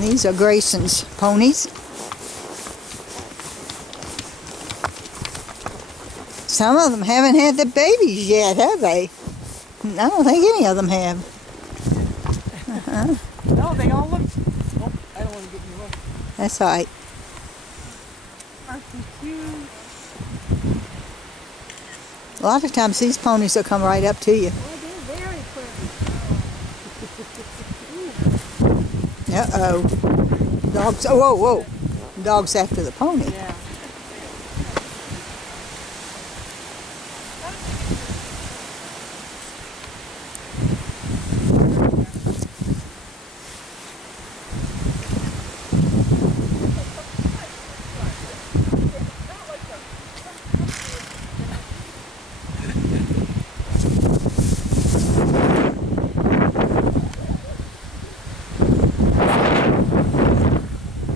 And these are Grayson's ponies. Some of them haven't had the babies yet, have they? I don't think any of them have. No, they all look... Oh, I don't want to get you look. That's all right. Aren't they cute? A lot of times these ponies will come right up to you. Well, they're very pretty. Uh-oh. Dogs. Oh, whoa, whoa. Dogs after the pony. Yeah.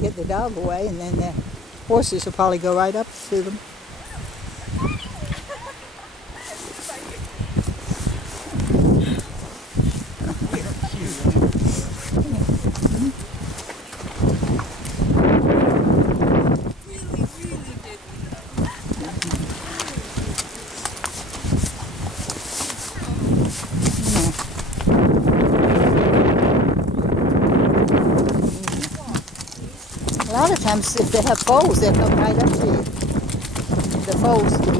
Get the dog away, and then the horses will probably go right up to them. A lot of times, if they have foals, they'll come right up to you. The foals do.